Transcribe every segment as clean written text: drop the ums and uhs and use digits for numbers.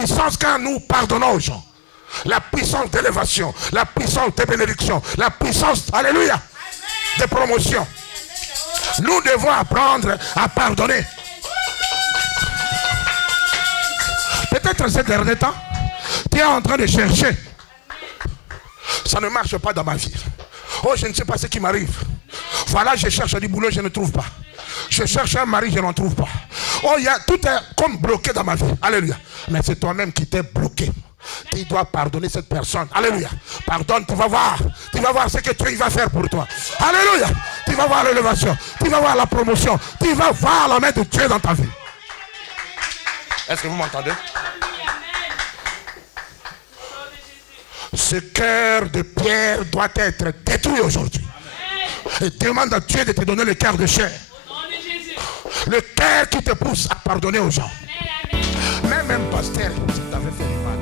puissance quand nous pardonnons aux gens. La puissance d'élévation, la puissance de bénédiction, la puissance, alléluia, de promotion. Nous devons apprendre à pardonner. Peut-être ces derniers temps, tu es en train de chercher. Ça ne marche pas dans ma vie. Oh, je ne sais pas ce qui m'arrive. Voilà, je cherche du boulot, je ne trouve pas. Je cherche un mari, je n'en trouve pas. Oh, tout est comme bloqué dans ma vie. Alléluia. Mais c'est toi-même qui t'es bloqué. Tu dois pardonner cette personne. Alléluia. Pardonne, tu vas voir. Tu vas voir ce que Dieu va faire pour toi. Alléluia. Tu vas voir l'élévation. Tu vas voir la promotion. Tu vas voir la main de Dieu dans ta vie. Est-ce que vous m'entendez? Ce cœur de pierre doit être détruit aujourd'hui. Et demande à Dieu de te donner le cœur de chair. Le cœur qui te pousse à pardonner aux gens. Même pasteur, si tu avais fait du mal.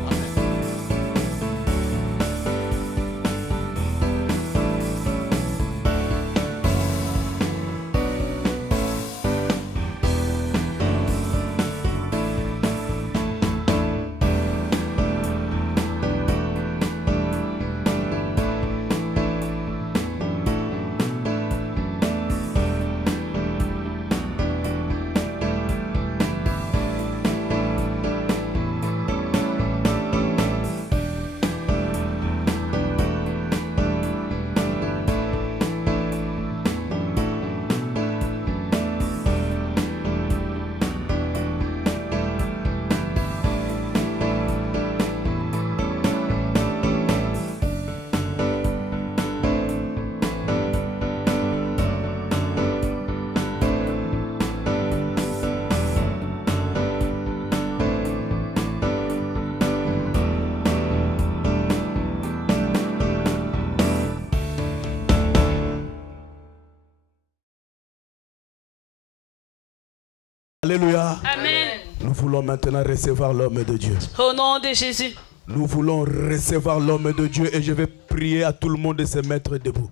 Alléluia. Amen. Nous voulons maintenant recevoir l'homme de Dieu. Au nom de Jésus. Nous voulons recevoir l'homme de Dieu et je vais prier à tout le monde de se mettre debout.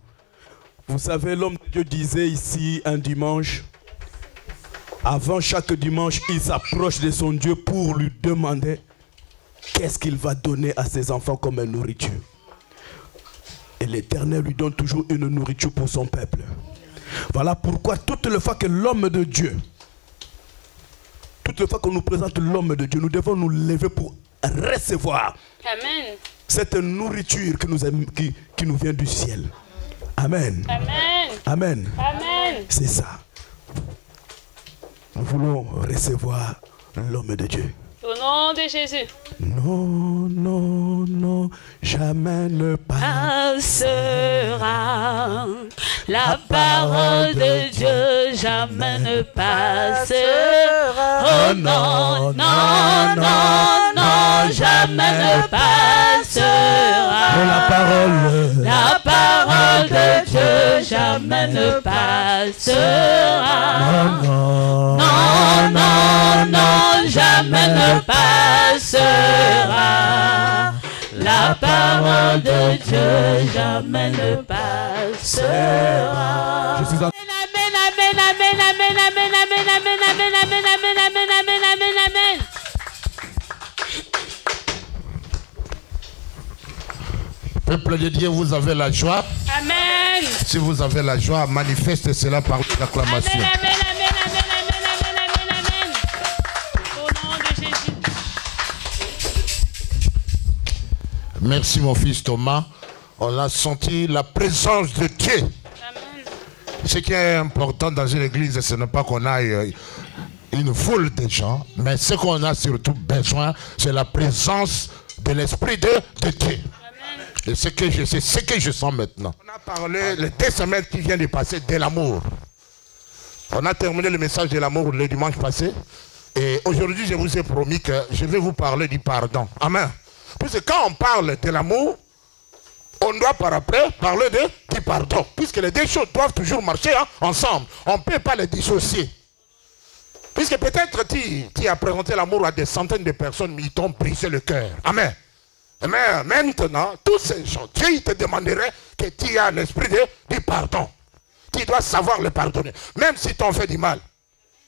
Vous savez, l'homme de Dieu disait ici un dimanche, avant chaque dimanche, il s'approche de son Dieu pour lui demander qu'est-ce qu'il va donner à ses enfants comme nourriture. Et l'Éternel lui donne toujours une nourriture pour son peuple. Voilà pourquoi toutes les fois que l'homme de Dieu, toutes les fois qu'on nous présente l'homme de Dieu, nous devons nous lever pour recevoir Amen. cette nourriture qui nous vient du ciel. Amen. Amen. Amen. Amen. C'est ça. Nous voulons recevoir l'homme de Dieu. Au nom de Jésus. Non, non, non, jamais ne Passera. La parole de Dieu jamais ne passera. Oh non, non, non, non, jamais ne passera. La parole de Dieu jamais ne passera. Non, non, non, jamais ne passera. La parole de Dieu jamais ne passera. Je suis en... Amen, amen, amen, amen, amen, amen, amen, amen, amen, amen, amen, amen, amen, amen. Peuple de Dieu, vous avez la joie. Amen. Si vous avez la joie, manifestez cela par l'acclamation. Amen, amen, amen, amen, amen, amen, amen, amen. Au nom de Jésus. Merci mon fils Thomas. On a senti la présence de Dieu. Amen. Ce qui est important dans une église, ce n'est pas qu'on ait une foule de gens, mais ce qu'on a surtout besoin, c'est la présence de l'Esprit de Dieu. Et ce que je sais, ce que je sens maintenant. On a parlé les 2 semaines qui viennent de passer de l'amour. On a terminé le message de l'amour le dimanche passé. Et aujourd'hui, je vous ai promis que je vais vous parler du pardon. Amen. Puisque quand on parle de l'amour, on doit par après parler du pardon. Puisque les 2 choses doivent toujours marcher ensemble. On ne peut pas les dissocier. Puisque peut-être tu as présenté l'amour à des centaines de personnes, mais ils t'ont brisé le cœur. Amen. Mais maintenant, tous ces gens, Dieu te demanderait que tu aies un esprit du pardon. Tu dois savoir le pardonner, même si tu en fais du mal.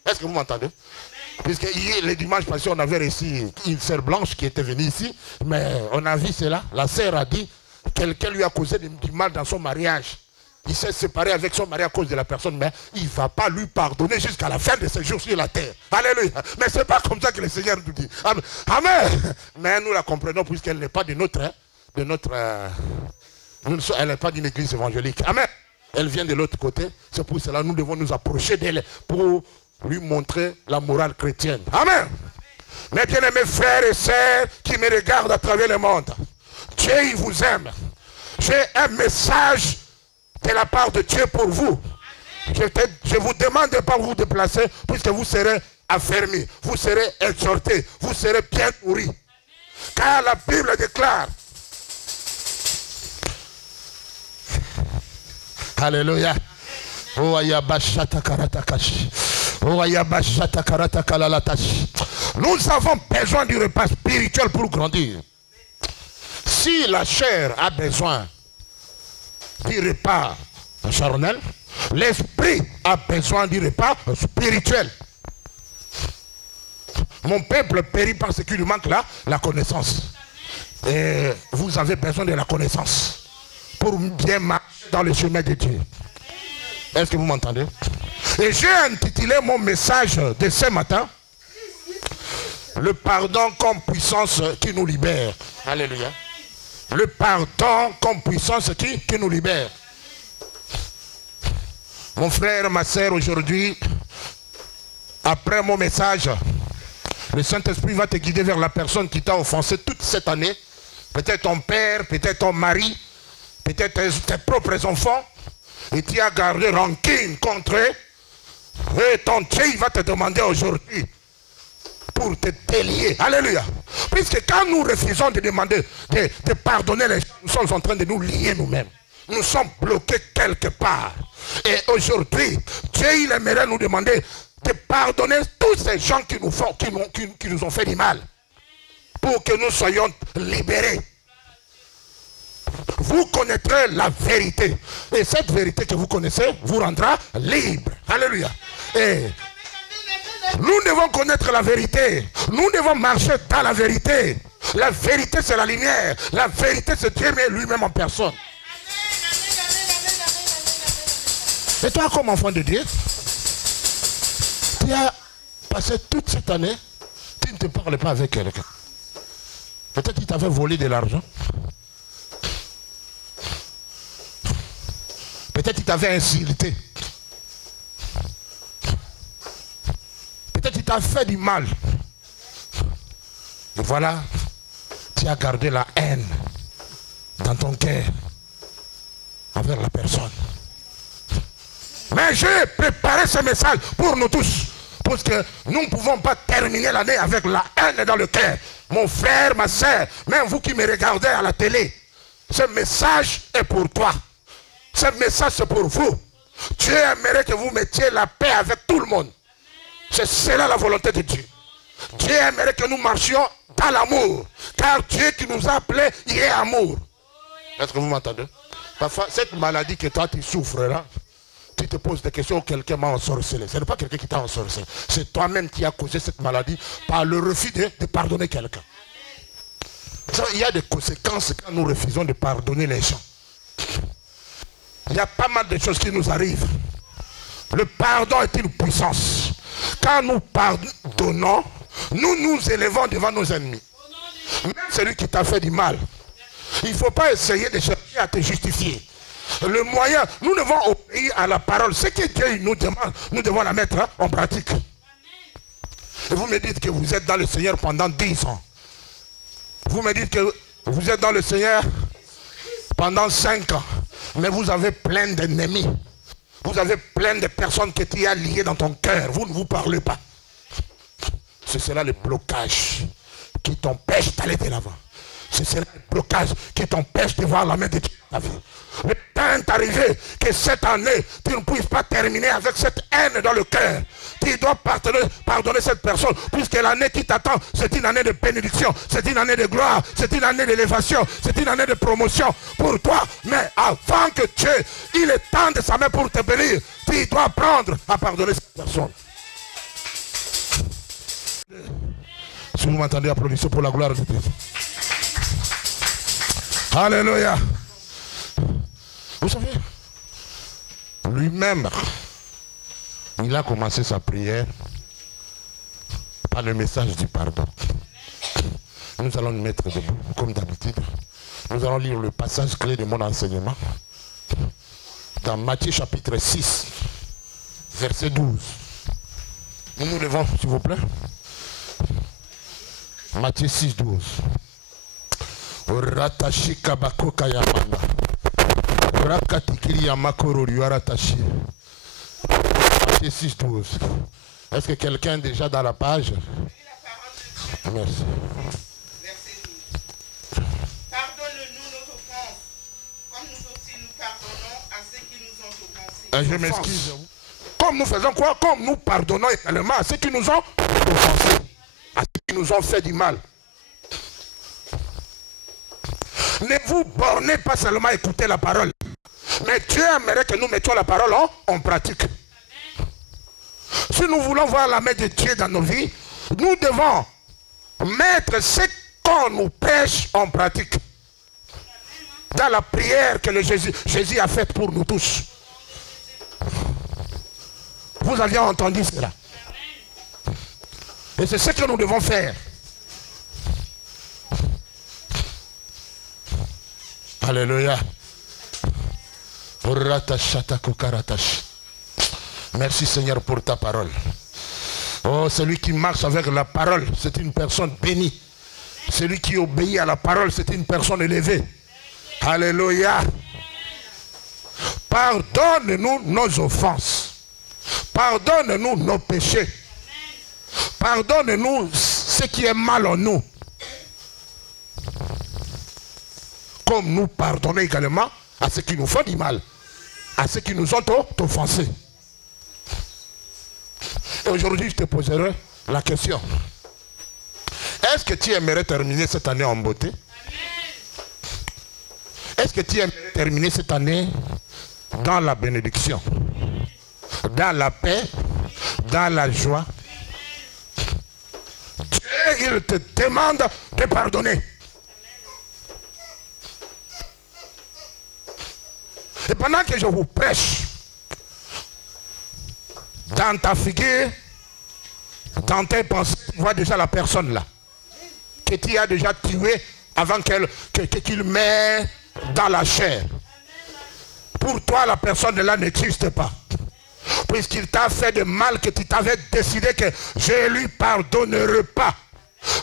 Est-ce que vous m'entendez? Puisque hier, le dimanche passé, on avait reçu une sœur blanche qui était venue ici, mais on a vu cela. La sœur a dit que quelqu'un lui a causé du mal dans son mariage. Il s'est séparé avec son mari à cause de la personne, mais il ne va pas lui pardonner jusqu'à la fin de ses jours sur la terre. Alléluia. Mais ce n'est pas comme ça que le Seigneur nous dit. Amen. Mais nous la comprenons puisqu'elle n'est pas de notre... elle n'est pas d'une église évangélique. Amen. Elle vient de l'autre côté. C'est pour cela que nous devons nous approcher d'elle pour lui montrer la morale chrétienne. Amen. Mes bien-aimés frères et sœurs qui me regardent à travers le monde, Dieu, il vous aime. J'ai un message de la part de Dieu pour vous. Je vous demande de ne pas vous déplacer puisque vous serez affermis, vous serez exhortés, vous serez bien nourris. Car la Bible déclare. Alléluia. Nous avons besoin du repas spirituel pour grandir. Si la chair a besoin du repas charnel, l'esprit a besoin du repas spirituel. Mon peuple périt parce qu'il lui manque la connaissance. Et vous avez besoin de la connaissance pour bien marcher dans le chemin de Dieu. Est-ce que vous m'entendez? Et j'ai intitulé mon message de ce matin, le pardon comme puissance qui nous libère. Alléluia. Le pardon comme puissance qui nous libère. Mon frère, ma soeur, aujourd'hui, après mon message, le Saint-Esprit va te guider vers la personne qui t'a offensé toute cette année. Peut-être ton père, peut-être ton mari, peut-être tes propres enfants. Et tu as gardé rancune contre eux. Et ton Dieu, il va te demander aujourd'hui pour te délier. Alléluia. Puisque quand nous refusons de demander, de pardonner les gens, nous sommes en train de nous lier nous-mêmes. Nous sommes bloqués quelque part. Et aujourd'hui, Dieu, il aimerait nous demander de pardonner tous ces gens qui nous ont fait du mal. Pour que nous soyons libérés. Vous connaîtrez la vérité. Et cette vérité que vous connaissez vous rendra libre. Alléluia. Et nous devons connaître la vérité. Nous devons marcher dans la vérité. La vérité, c'est la lumière. La vérité, c'est Dieu lui-même en personne. Et toi, comme enfant de Dieu, tu as passé toute cette année, tu ne te parles pas avec quelqu'un. Peut-être qu'il t'avait volé de l'argent. Peut-être qu'il t'avait insulté. Peut-être qu'il t'a fait du mal. Et voilà, tu as gardé la haine dans ton cœur envers la personne. Mais j'ai préparé ce message pour nous tous. Parce que nous ne pouvons pas terminer l'année avec la haine dans le cœur. Mon frère, ma soeur, même vous qui me regardez à la télé, ce message est pour toi. Ce message c'est pour vous. Dieu aimerait que vous mettiez la paix avec tout le monde. C'est cela la volonté de Dieu. Dieu aimerait que nous marchions dans l'amour. Car Dieu qui nous a appelés, il est amour. Est-ce que vous m'entendez? Parfois, cette maladie que toi tu souffres là, tu te poses des questions, quelqu'un m'a ensorcelé. Ce n'est pas quelqu'un qui t'a ensorcelé. C'est toi-même qui as causé cette maladie par le refus de pardonner quelqu'un. Il y a des conséquences quand nous refusons de pardonner les gens. Il y a pas mal de choses qui nous arrivent. Le pardon est une puissance. Quand nous pardonnons, nous nous élevons devant nos ennemis. Même celui qui t'a fait du mal. Il ne faut pas essayer de chercher à te justifier. Le moyen, nous devons obéir à la parole. Ce que Dieu nous demande, nous devons la mettre en pratique. Et vous me dites que vous êtes dans le Seigneur pendant 10 ans. Vous me dites que vous êtes dans le Seigneur pendant 5 ans. Mais vous avez plein d'ennemis. Vous avez plein de personnes que tu as liées dans ton cœur. Vous ne vous parlez pas. C'est cela le blocage qui t'empêche d'aller de l'avant. C'est cela le blocage qui t'empêche de voir la main de Dieu dans ta vie. Le temps est arrivé que cette année, tu ne puisses pas terminer avec cette haine dans le cœur. Tu dois pardonner cette personne, puisque l'année qui t'attend, c'est une année de bénédiction, c'est une année de gloire, c'est une année d'élévation, c'est une année de promotion pour toi. Mais avant que Dieu, il est temps de sa main pour te bénir, tu dois apprendre à pardonner cette personne. Si vous m'entendez, applaudissez pour la gloire de Dieu. Alléluia. Vous savez, lui-même, il a commencé sa prière par le message du pardon. Nous allons nous mettre debout, comme d'habitude. Nous allons lire le passage clé de mon enseignement. Dans Matthieu chapitre 6, verset 12. Nous nous levons, s'il vous plaît. Matthieu 6, 12. Ratashi kabako kayamanda. Rakatikiri yamakoro ratashi. Matthieu 6, 12. Est-ce que quelqu'un est déjà dans la page? Merci. Verset 12. Pardonne-nous nos offenses, comme nous aussi nous pardonnons à ceux qui nous ont offensés. Je m'excuse. Comme nous faisons quoi? Comme nous pardonnons également à ceux qui nous ont offensés, à ceux qui nous ont fait du mal. Ne vous bornez pas seulement à écouter la parole, mais Dieu aimerait que nous mettions la parole en pratique. Si nous voulons voir la main de Dieu dans nos vies, nous devons mettre ce qu'on nous prêche en pratique. Dans la prière que Jésus a faite pour nous tous. Vous aviez entendu cela. Et c'est ce que nous devons faire. Alléluia. Merci Seigneur pour ta parole. Oh, celui qui marche avec la parole, c'est une personne bénie. Celui qui obéit à la parole, c'est une personne élevée. Alléluia. Pardonne-nous nos offenses. Pardonne-nous nos péchés. Pardonne-nous ce qui est mal en nous. Comme nous pardonnons également à ceux qui nous font du mal, à ceux qui nous ont offensés. Et aujourd'hui, je te poserai la question. Est-ce que tu aimerais terminer cette année en beauté? Est-ce que tu aimerais terminer cette année dans la bénédiction, dans la paix, dans la joie? Dieu, il te demande de pardonner. Et pendant que je vous prêche, dans ta figure, dans tes pensées, tu vois déjà la personne là, que tu as déjà tué avant qu'il meure dans la chair. Pour toi, la personne là n'existe pas. Puisqu'il t'a fait de mal que tu t'avais décidé que je lui pardonnerai pas.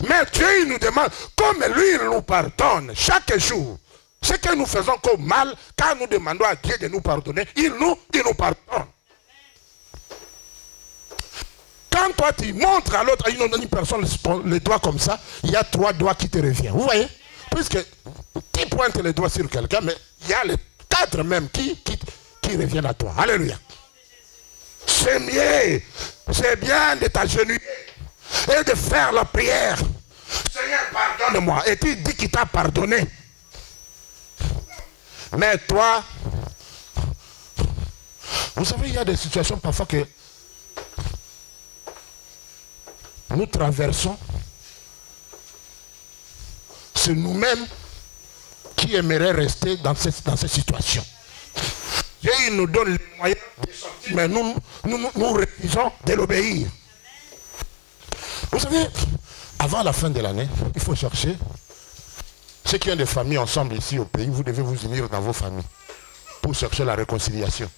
Mais Dieu il nous demande, comme lui il nous pardonne chaque jour, ce que nous faisons comme mal, quand nous demandons à Dieu de nous pardonner, il nous pardonne. Quand toi tu montres à l'autre, à une personne les doigts comme ça, il y a 3 doigts qui te reviennent. Vous voyez? Puisque tu pointes les doigts sur quelqu'un, mais il y a les 4 même qui reviennent à toi. Alléluia. C'est mieux, c'est bien de t'agenouiller et de faire la prière. Seigneur, pardonne-moi. Et tu dis qu'il t'a pardonné. Mais toi, vous savez, il y a des situations parfois que nous traversons. C'est nous-mêmes qui aimeraient rester dans cette situation. Dieu il nous donne les moyens de sortir, mais nous refusons de l'obéir. Vous savez, avant la fin de l'année, il faut chercher. Ceux qui ont des familles ensemble ici au pays, vous devez vous unir dans vos familles pour chercher la réconciliation.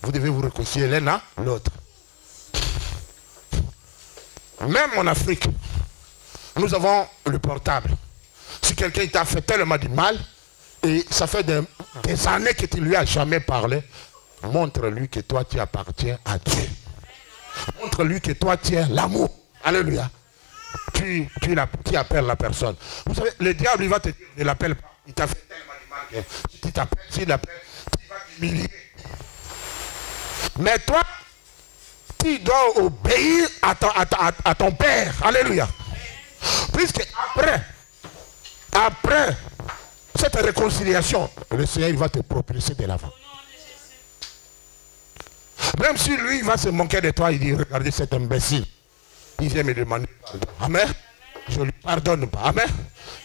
Vous devez vous réconcilier l'un à l'autre. Même en Afrique, nous avons le portable. Si quelqu'un t'a fait tellement du mal, et ça fait des années que tu ne lui as jamais parlé, montre-lui que toi tu appartiens à Dieu. Montre-lui que toi tu es l'amour. Alléluia. Tu appelles la personne. Vous savez, le diable, il va te dire, ne l'appelle pas. Il t'a fait tellement de mal que si tu t'appelles, s'il l'appelle, il va t'humilier. Mais toi, tu dois obéir à ton Père. Alléluia. Puisque après cette réconciliation, le Seigneur il va te propulser de l'avant. Même si lui il va se moquer de toi, il dit, regardez cet imbécile. Il vient me demander pardon. Amen. je ne lui pardonne pas. Amen.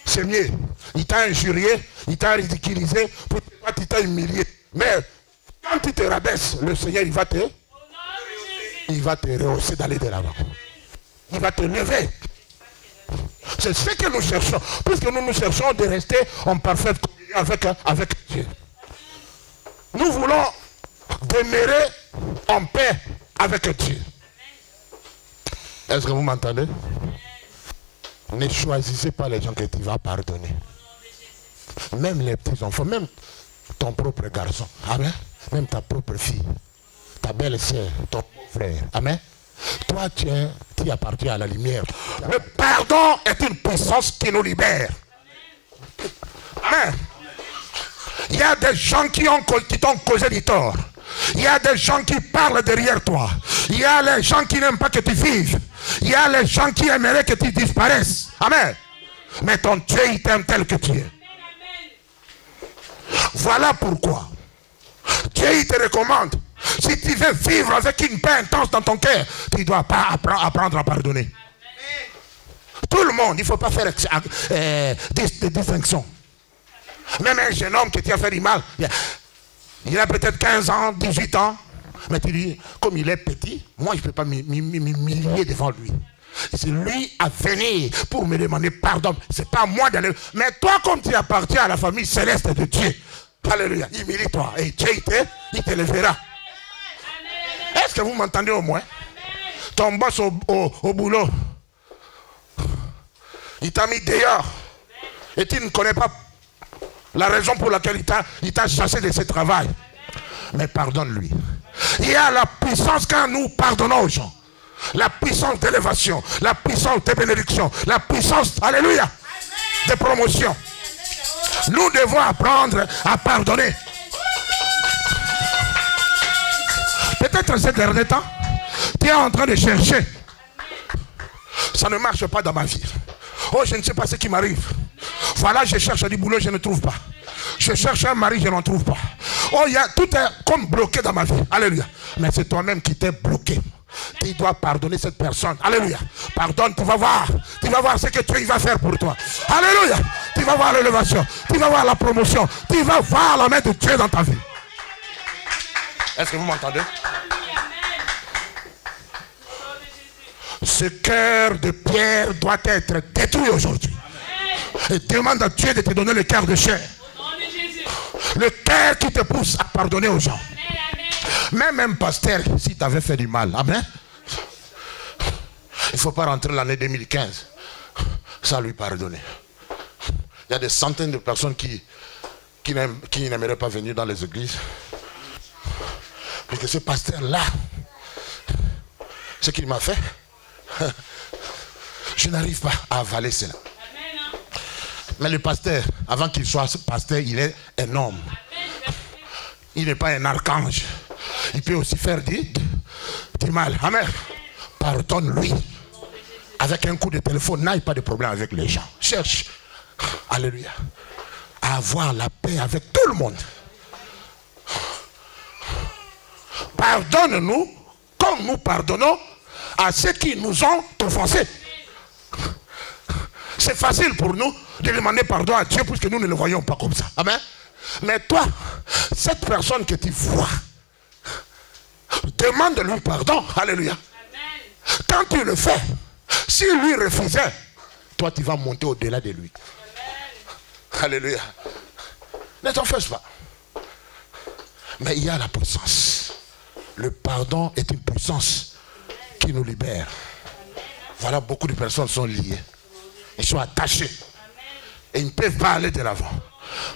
C'est mieux. Il t'a injurié, il t'a ridiculisé, pour toi tu t'as humilié. Mais quand tu te rabaisses, le Seigneur il va te rehausser d'aller de l'avant. Il va te lever. C'est ce que nous cherchons. Puisque nous cherchons de rester en parfaite communion avec Dieu. Nous voulons demeurer en paix avec Dieu. Est-ce que vous m'entendez? Ne choisissez pas les gens que tu vas pardonner. Même les petits enfants, même ton propre garçon. Amen. Même ta propre fille, ta belle-sœur, ton frère. Amen. Toi, tu appartiens à la lumière. Le pardon est une puissance qui nous libère. Amen. Il y a des gens qui t'ont causé du tort. Il y a des gens qui parlent derrière toi. Il y a les gens qui n'aiment pas que tu vives. Il y a les gens qui aimeraient que tu disparaisses. Amen. Mais ton Dieu, il t'aime tel que tu es. Voilà pourquoi Dieu, il te recommande. Si tu veux vivre avec une paix intense dans ton cœur, tu dois pas apprendre à pardonner. Tout le monde, il ne faut pas faire des distinctions. Même un jeune homme qui t'a fait du mal, il a peut-être 15 ans, 18 ans, mais tu dis, comme il est petit, moi je ne peux pas m'humilier devant lui. C'est lui à venir pour me demander pardon. Ce n'est pas moi d'aller. Mais toi, comme tu appartiens à la famille céleste de Dieu, alléluia, humilie-toi. Et Dieu, il te lèvera. Est-ce que vous m'entendez au moins? Ton boss au boulot, il t'a mis dehors. Et tu ne connais pas la raison pour laquelle il t'a chassé de ce travail. Mais pardonne-lui. Il y a la puissance quand nous pardonnons aux gens. La puissance d'élévation, la puissance de bénédiction, la puissance, alléluia, de promotion. Nous devons apprendre à pardonner. Peut-être ces derniers temps, tu es en train de chercher. Ça ne marche pas dans ma vie. Oh, je ne sais pas ce qui m'arrive. Voilà, je cherche du boulot, je ne trouve pas. Je cherche un mari, je n'en trouve pas. Oh, tout est comme bloqué dans ma vie. Alléluia. Mais c'est toi-même qui t'es bloqué. Tu dois pardonner cette personne. Alléluia. Pardonne, tu vas voir. Tu vas voir ce que Dieu va faire pour toi. Alléluia. Tu vas voir l'élévation. Tu vas voir la promotion. Tu vas voir la main de Dieu dans ta vie. Est-ce que vous m'entendez? Ce cœur de pierre doit être détruit aujourd'hui. Et demande à Dieu de te donner le cœur de chair. Le cœur qui te pousse à pardonner aux gens. Même pasteur, si tu avais fait du mal, amen. Il ne faut pas rentrer l'année 2015 sans lui pardonner. Il y a des centaines de personnes qui n'aimeraient pas venir dans les églises. Parce que ce pasteur-là, ce qu'il m'a fait, je n'arrive pas à avaler cela. Mais le pasteur, avant qu'il soit pasteur, il est un homme. Il n'est pas un archange. Il peut aussi faire du mal. Amen. Pardonne-lui. Avec un coup de téléphone, n'aille pas de problème avec les gens. Cherche, alléluia, à avoir la paix avec tout le monde. Pardonne-nous comme nous pardonnons à ceux qui nous ont offensés. C'est facile pour nous de demander pardon à Dieu puisque nous ne le voyons pas comme ça. Amen. Mais toi, cette personne que tu vois, demande-lui pardon. Alléluia. Amen. Quand tu le fais, si lui refusait, toi tu vas monter au-delà de lui. Amen. Alléluia. Ne t'en fâche pas. Mais il y a la puissance. Le pardon est une puissance qui nous libère. Voilà, beaucoup de personnes sont liées. Ils sont attachés. Et ils ne peuvent pas aller de l'avant.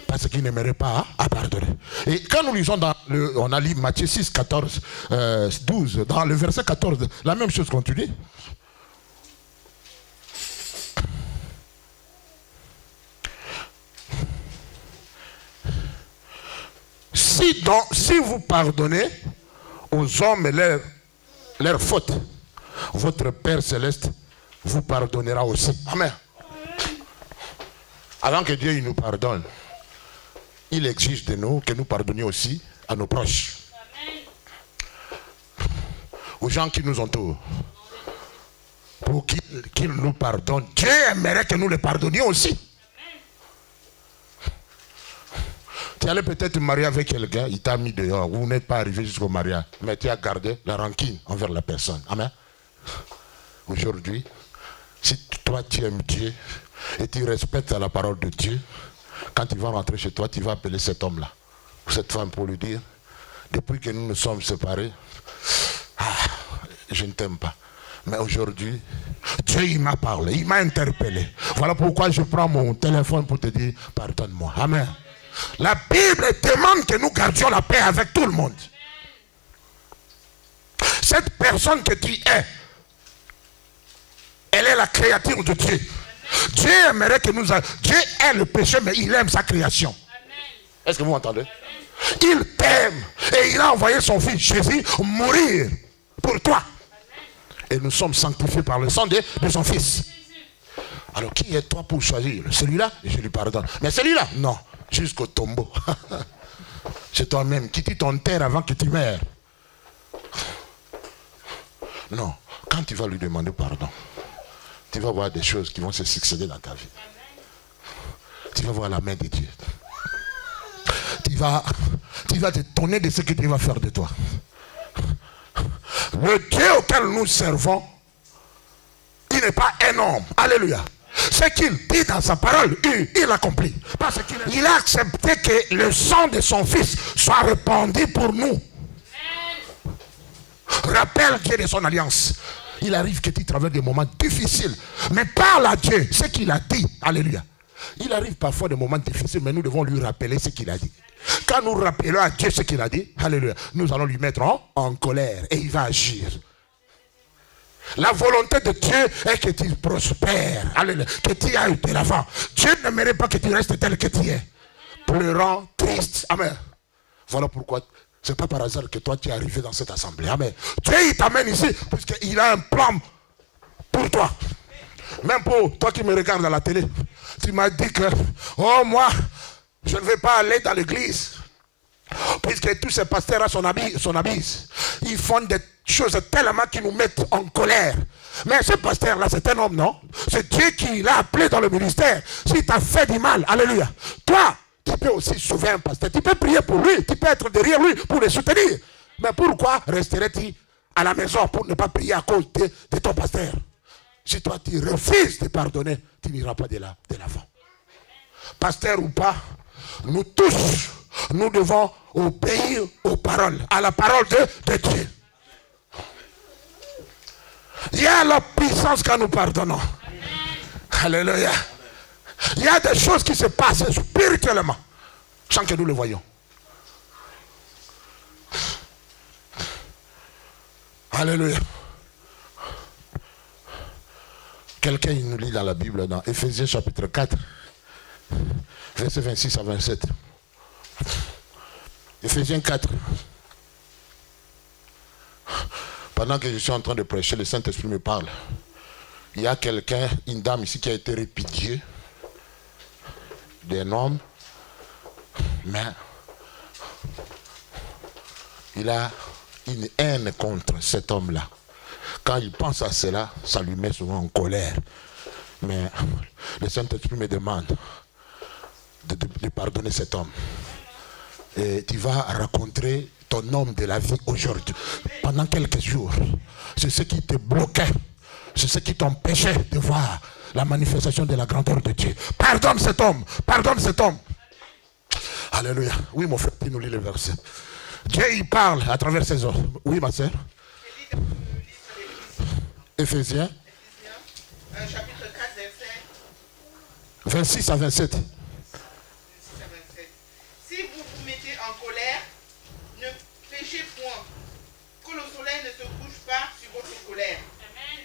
Parce qu'ils n'aimeraient pas à pardonner. Et quand nous lisons on a lu Matthieu 6, 14, 12, dans le verset 14, la même chose continue. Si vous pardonnez aux hommes leurs fautes, votre Père Céleste vous pardonnera aussi. Amen. Avant que Dieu nous pardonne, il exige de nous que nous pardonnions aussi à nos proches. Amen. Aux gens qui nous entourent. pour qu'il nous pardonne. Dieu aimerait que nous le pardonnions aussi. Tu allais peut-être te marier avec quelqu'un, il t'a mis dehors, vous n'êtes pas arrivé jusqu'au mariage, mais tu as gardé la rancune envers la personne. Amen. Aujourd'hui, si toi tu aimes Dieu et tu respectes la parole de Dieu, quand tu vas rentrer chez toi, tu vas appeler cet homme-là, ou cette femme pour lui dire, depuis que nous nous sommes séparés, je ne t'aime pas. Mais aujourd'hui, Dieu il m'a parlé, il m'a interpellé. Voilà pourquoi je prends mon téléphone pour te dire, pardonne-moi. Amen. La Bible demande que nous gardions la paix avec tout le monde. Cette personne que tu es, elle est la créature de Dieu. Dieu aimerait que nous... Dieu est le péché, mais il aime sa création. Est-ce que vous m'entendez? Il t'aime et il a envoyé son fils Jésus mourir pour toi. Et nous sommes sanctifiés par le sang de son fils. Alors qui es toi pour choisir? Celui-là, je lui pardonne. Mais celui-là, non. Jusqu'au tombeau. C'est toi-même qui t'enterre avant que tu meurs. Non. Quand tu vas lui demander pardon, tu vas voir des choses qui vont se succéder dans ta vie. Tu vas voir la main de Dieu. Tu vas t'étonner de ce que Dieu va faire de toi. Le Dieu auquel nous servons, il n'est pas un homme. Alléluia. Ce qu'il dit dans sa parole, il accomplit. Parce qu'il a accepté que le sang de son fils soit répandu pour nous. Rappelle Dieu de son alliance. Il arrive que tu traverses des moments difficiles. Mais parle à Dieu ce qu'il a dit. Alléluia. Il arrive parfois des moments difficiles, mais nous devons lui rappeler ce qu'il a dit. Quand nous rappelons à Dieu ce qu'il a dit, alléluia, nous allons lui mettre en colère et il va agir. La volonté de Dieu est que tu prospères, alléluia, que tu ailles de l'avant. Dieu n'aimerait pas que tu restes tel que tu es, pleurant, triste. Amen. Voilà pourquoi c'est pas par hasard que toi tu es arrivé dans cette assemblée. Amen. Dieu il t'amène ici parce qu'il a un plan pour toi. Même pour toi qui me regardes à la télé, tu m'as dit que, oh moi, je ne vais pas aller dans l'église. Puisque tous ces pasteurs à son habit, ils font des choses tellement qui nous mettent en colère. Mais ce pasteur-là, c'est un homme, non? C'est Dieu qui l'a appelé dans le ministère. S'il t'a fait du mal, alléluia. Toi, tu peux aussi sauver un pasteur. Tu peux prier pour lui. Tu peux être derrière lui pour le soutenir. Mais pourquoi resterais-tu à la maison pour ne pas prier à cause de ton pasteur? Si toi, tu refuses de pardonner, tu n'iras pas de l'avant. Pasteur ou pas, nous tous, nous devons obéir aux paroles, à la parole de Dieu. Il y a la puissance quand nous pardonnons. Alléluia. Il y a des choses qui se passent spirituellement, sans que nous le voyons. Alléluia. Quelqu'un nous lit dans la Bible, dans Ephésiens chapitre 4, versets 26 à 27. Ephésiens 4. Pendant que je suis en train de prêcher, le Saint-Esprit me parle. Il y a quelqu'un, une dame ici qui a été répudiée d'un homme, mais il a une haine contre cet homme-là. Quand il pense à cela, ça lui met souvent en colère. Mais le Saint-Esprit me demande de pardonner cet homme. Et tu vas rencontrer ton homme de la vie aujourd'hui. Pendant quelques jours, c'est ce qui te bloquait. C'est ce qui t'empêchait de voir la manifestation de la grandeur de Dieu. Pardonne cet homme. Pardonne cet homme. Alléluia. Oui, mon frère, tu nous lis le verset. Dieu, il parle à travers ses hommes. Oui, ma soeur. Éphésiens. Chapitre 4, verset 26 à 27. Si vous vous mettez en colère, ne péchez point, que le soleil ne se couche pas sur votre colère. Amen.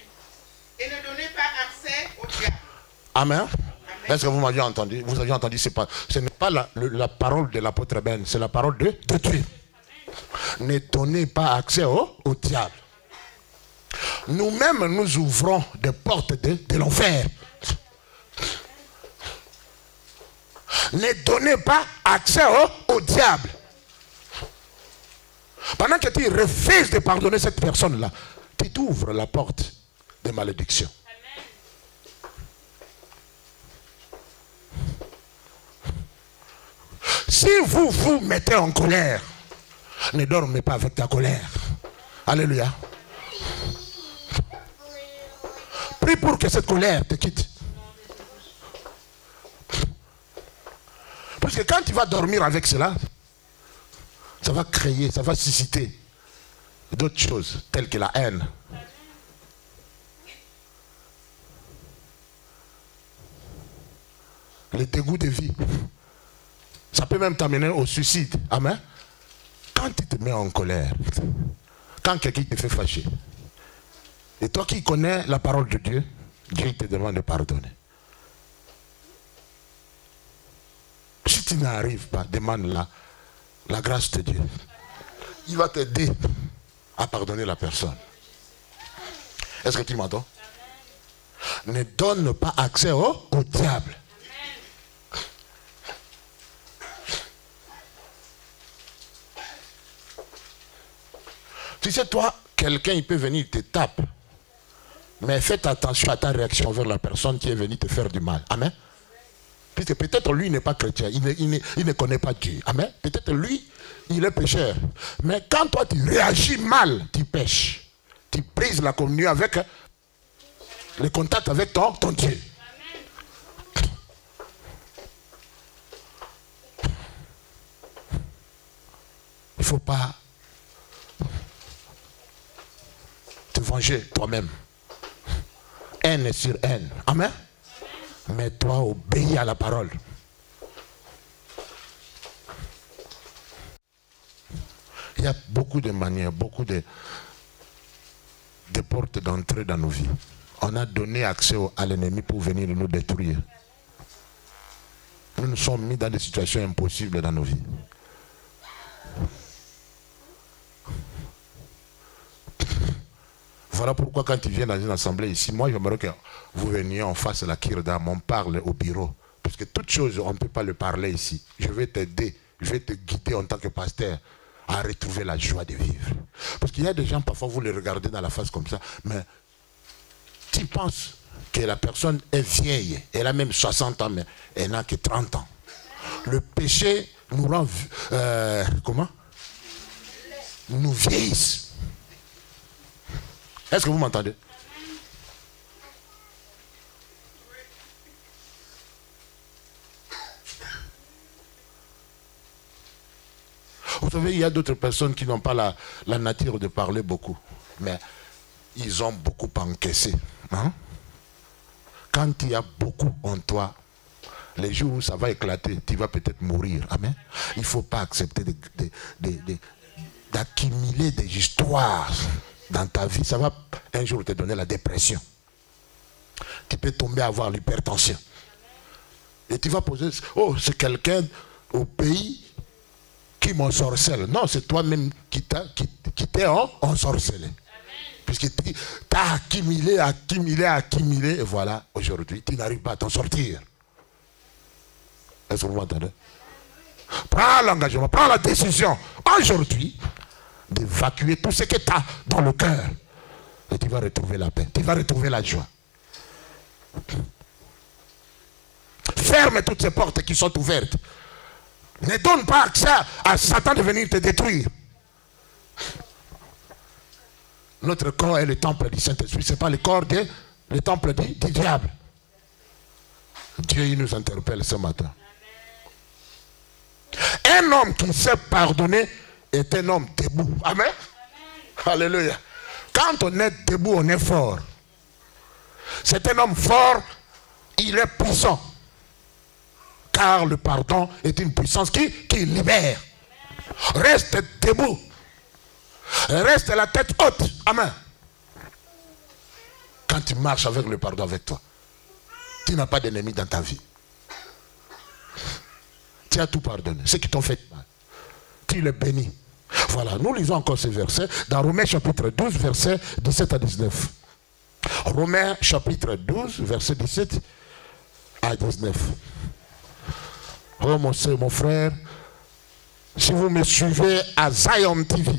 Et ne donnez pas accès au diable. Amen. Amen. Est-ce que vous m'aviez entendu? Vous aviez entendu, ce n'est pas la parole de l'apôtre Ben, c'est la parole de Dieu. Amen. Ne donnez pas accès au diable. Nous-mêmes, nous ouvrons des portes de l'enfer. Ne donnez pas accès au diable. Pendant que tu refuses de pardonner cette personne-là, tu t'ouvres la porte de malédiction. Si vous vous mettez en colère, ne dormez pas avec ta colère. Alléluia. Prie pour que cette colère te quitte. Parce que quand tu vas dormir avec cela, ça va créer, ça va susciter d'autres choses, telles que la haine. Le dégoût de vie. Ça peut même t'amener au suicide. Amen. Quand tu te mets en colère, quand quelqu'un te fait fâcher, et toi qui connais la parole de Dieu, Dieu te demande de pardonner. Si tu n'arrives pas, demande la grâce de Dieu. Il va t'aider à pardonner la personne. Est-ce que tu m'entends? Ne donne pas accès au diable. Tu sais, toi, quelqu'un, il peut venir te taper. Mais faites attention à ta réaction vers la personne qui est venue te faire du mal. Amen. Puisque peut-être lui n'est pas chrétien, il ne connaît pas Dieu. Amen. Peut-être lui, il est pécheur. Mais quand toi, tu réagis mal, tu pêches. Tu brises la communion avec le contact avec ton Dieu. Il ne faut pas te venger toi-même. Haine sur haine. Amen. Mais toi, obéis à la parole. Il y a beaucoup de manières, beaucoup de portes d'entrée dans nos vies. On a donné accès à l'ennemi pour venir nous détruire. Nous nous sommes mis dans des situations impossibles dans nos vies. Voilà pourquoi quand tu viens dans une assemblée ici, moi j'aimerais que vous veniez en face de la Kirdam, on parle au bureau. Parce que toute chose, on ne peut pas le parler ici. Je vais t'aider, je vais te guider en tant que pasteur à retrouver la joie de vivre. Parce qu'il y a des gens, parfois vous les regardez dans la face comme ça, mais tu penses que la personne est vieille, elle a même 60 ans, mais elle n'a que 30 ans. Le péché nous rend, nous vieillissent. Est-ce que vous m'entendez? Vous savez, il y a d'autres personnes qui n'ont pas la nature de parler beaucoup, mais ils ont beaucoup encaissé. Hein? Quand il y a beaucoup en toi, les jours où ça va éclater, tu vas peut-être mourir. Amen. Il ne faut pas accepter d'accumuler des histoires dans ta vie. Ça va un jour te donner la dépression. Tu peux tomber à avoir l'hypertension. Et tu vas poser, oh, c'est quelqu'un au pays qui m'ensorcelle. Non, c'est toi-même qui t'es ensorcelé. Puisque tu as accumulé, et voilà, aujourd'hui, tu n'arrives pas à t'en sortir. Est-ce que vous m'entendez? Prends l'engagement, prends la décision, aujourd'hui, d'évacuer tout ce que tu as dans le cœur. Et tu vas retrouver la paix, tu vas retrouver la joie. Ferme toutes ces portes qui sont ouvertes. Ne donne pas accès à Satan de venir te détruire. Notre corps est le temple du Saint-Esprit. Ce n'est pas le corps, le temple du diable. Dieu il nous interpelle ce matin. Un homme qui sait pardonner est un homme debout. Amen. Alléluia. Quand on est debout, on est fort. C'est un homme fort, il est puissant. Car le pardon est une puissance qui libère. Reste debout. Reste la tête haute. Amen. Quand tu marches avec le pardon avec toi, tu n'as pas d'ennemi dans ta vie. Tu as tout pardonné. Ceux qui t'ont fait mal, tu les bénis. Voilà, nous lisons encore ce verset dans Romains chapitre 12, versets 17 à 19. Romains chapitre 12, verset 17 à 19. Oh mon frère, si vous me suivez à Zion TV,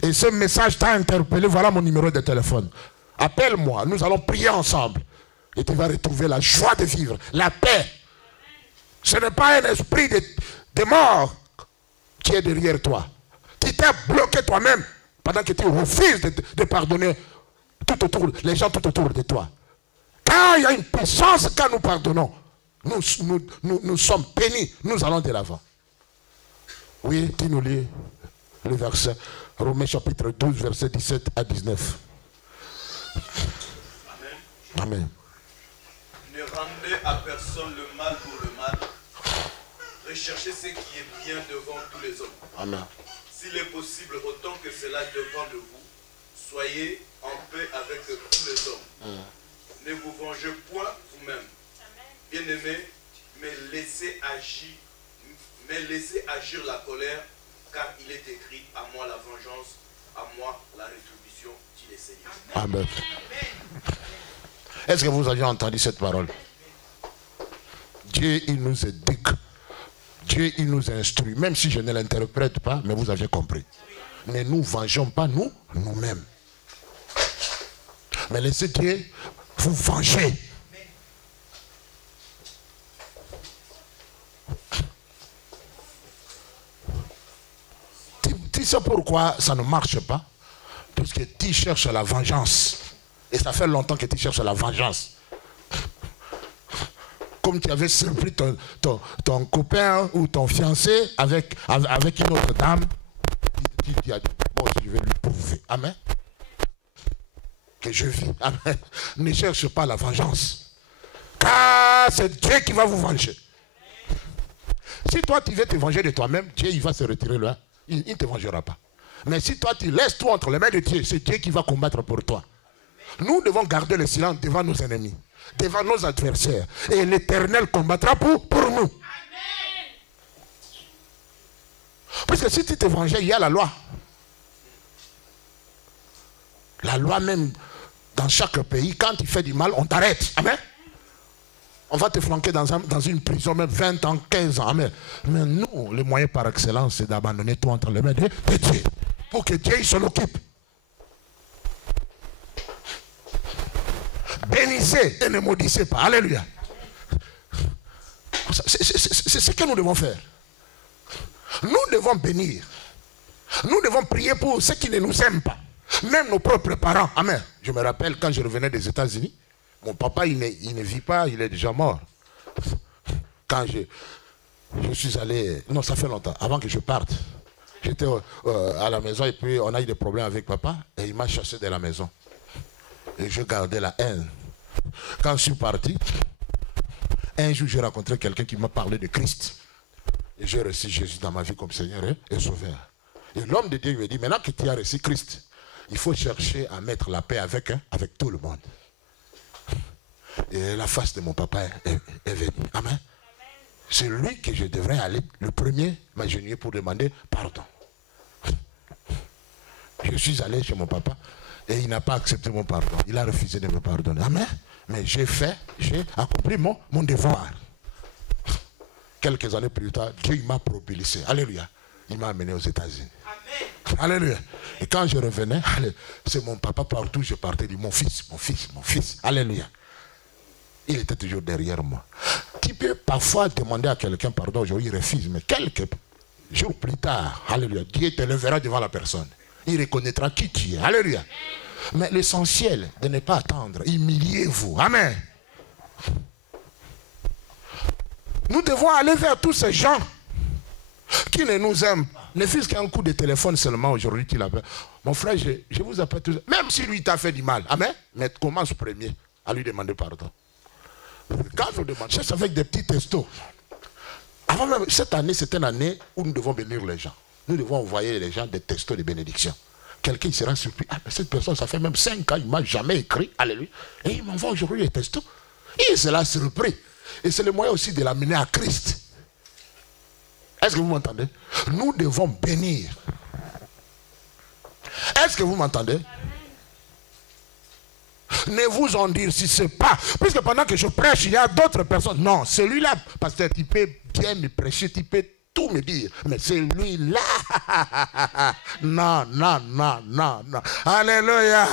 et ce message t'a interpellé, voilà mon numéro de téléphone. Appelle-moi, nous allons prier ensemble. Et tu vas retrouver la joie de vivre, la paix. Ce n'est pas un esprit de mort qui est derrière toi. Tu t'es bloqué toi-même pendant que tu refuses de pardonner tout autour, les gens tout autour de toi. Quand il y a une puissance, quand nous pardonnons, nous sommes bénis, nous allons de l'avant. Oui, tu nous lis le verset, Romains chapitre 12, verset 17 à 19. Amen. Amen. Ne rendez à personne le mal pour le mal. Recherchez ce qui est bien devant tous les hommes. Amen. S'il est possible, autant que cela dépend de vous, soyez en paix avec tous les hommes. Ne vous vengez point vous-même. Bien-aimés, mais laissez agir la colère, car il est écrit, à moi la vengeance, à moi la rétribution, dit le Seigneur. Amen. Est-ce que vous avez entendu cette parole? Dieu, il nous éduque. Dieu, il nous instruit. Même si je ne l'interprète pas, mais vous avez compris. Ne nous vengeons pas nous-mêmes. Mais laissez Dieu vous venger. Tu sais pourquoi ça ne marche pas? Parce que tu cherches la vengeance. Et ça fait longtemps que tu cherches la vengeance. Comme tu avais surpris ton copain ou ton fiancé avec une autre dame, tu as dit, bon, je vais lui prouver. Amen. Que je vis. Amen. Ne cherche pas la vengeance. Car c'est Dieu qui va vous venger. Si toi tu veux te venger de toi-même, Dieu il va se retirer là. Il ne te vengera pas. Mais si toi tu laisses tout entre les mains de Dieu, c'est Dieu qui va combattre pour toi. Nous devons garder le silence devant nos ennemis, devant nos adversaires. Et l'Éternel combattra pour nous. Amen. Parce que si tu te vengeais, il y a la loi. La loi même, dans chaque pays, quand tu fais du mal, on t'arrête. Amen. On va te flanquer dans une prison, même 20 ans, 15 ans. Amen. Mais nous, le moyen par excellence, c'est d'abandonner tout entre les mains de Dieu. Pour que Dieu s'en occupe. Bénissez et ne maudissez pas. Alléluia. C'est ce que nous devons faire. Nous devons bénir. Nous devons prier pour ceux qui ne nous aiment pas. Même nos propres parents. Amen. Je me rappelle quand je revenais des États-Unis, mon papa, il ne vit pas, il est déjà mort. Quand je suis allé... Non, ça fait longtemps. Avant que je parte, j'étais à la maison et puis on a eu des problèmes avec papa et il m'a chassé de la maison. Et je gardais la haine. Quand je suis parti, un jour j'ai rencontré quelqu'un qui m'a parlé de Christ. Et j'ai reçu Jésus dans ma vie comme Seigneur et Sauveur. Et l'homme de Dieu lui a dit, maintenant que tu as reçu Christ, il faut chercher à mettre la paix avec tout le monde. Et la face de mon papa est venue. Amen. C'est lui que je devrais aller le premier m'agenouiller pour demander pardon. Je suis allé chez mon papa et il n'a pas accepté mon pardon. Il a refusé de me pardonner. Amen. Mais j'ai accompli mon devoir. Quelques années plus tard, Dieu m'a propulsé. Alléluia. Il m'a amené aux États-Unis. Alléluia. Et quand je revenais, c'est mon papa partout, je partais, il dit mon fils, mon fils, mon fils. Alléluia. Il était toujours derrière moi. Tu peux parfois demander à quelqu'un pardon, aujourd'hui il refuse, mais quelques jours plus tard, alléluia, Dieu te lèvera devant la personne. Il reconnaîtra qui tu es. Alléluia. Mais l'essentiel de ne pas attendre, humiliez-vous. Amen. Nous devons aller vers tous ces gens qui ne nous aiment pas. Ne fût-ce qu'un coup de téléphone seulement aujourd'hui, tu l'appelles. Mon frère, je vous appelle tous. Même si lui t'a fait du mal. Amen. Mais commence premier à lui demander pardon. Quand je demande, c'est avec des petits textos. Avant même, cette année, c'est une année où nous devons bénir les gens. Nous devons envoyer les gens des textos de bénédiction. Quelqu'un sera surpris. Ah, mais cette personne, ça fait même 5 ans, il ne m'a jamais écrit. Alléluia. Et il m'envoie aujourd'hui des textos. Il sera surpris. Et c'est le moyen aussi de l'amener à Christ. Est-ce que vous m'entendez? Nous devons bénir. Est-ce que vous m'entendez? Ne vous en dire si c'est pas. Puisque pendant que je prêche, il y a d'autres personnes. Non, celui-là, pasteur, tu peux bien me prêcher, tu peux tout me dire. Mais c'est lui-là. Non, non, non, non, non. Alléluia.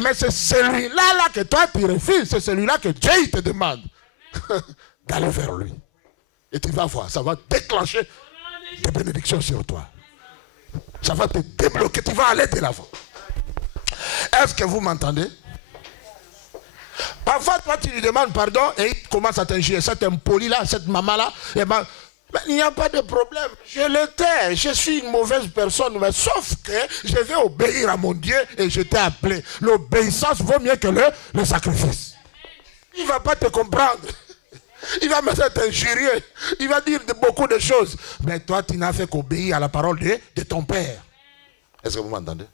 Mais c'est celui-là là que toi tu refuses. C'est celui-là que Dieu te demande d'aller vers lui. Et tu vas voir, ça va déclencher des bénédictions sur toi. Ça va te débloquer, tu vas aller de l'avant. Est-ce que vous m'entendez? Parfois, toi, tu lui demandes pardon et il commence à t'injurier. Cet impoli là, cette maman-là, eh ben, il n'y a pas de problème. Je l'étais, je suis une mauvaise personne, mais sauf que je vais obéir à mon Dieu et je t'ai appelé. L'obéissance vaut mieux que le sacrifice. Il ne va pas te comprendre. Il va me t'injurier. Il va dire beaucoup de choses. Mais toi, tu n'as fait qu'obéir à la parole de ton Père. Est-ce que vous m'entendez?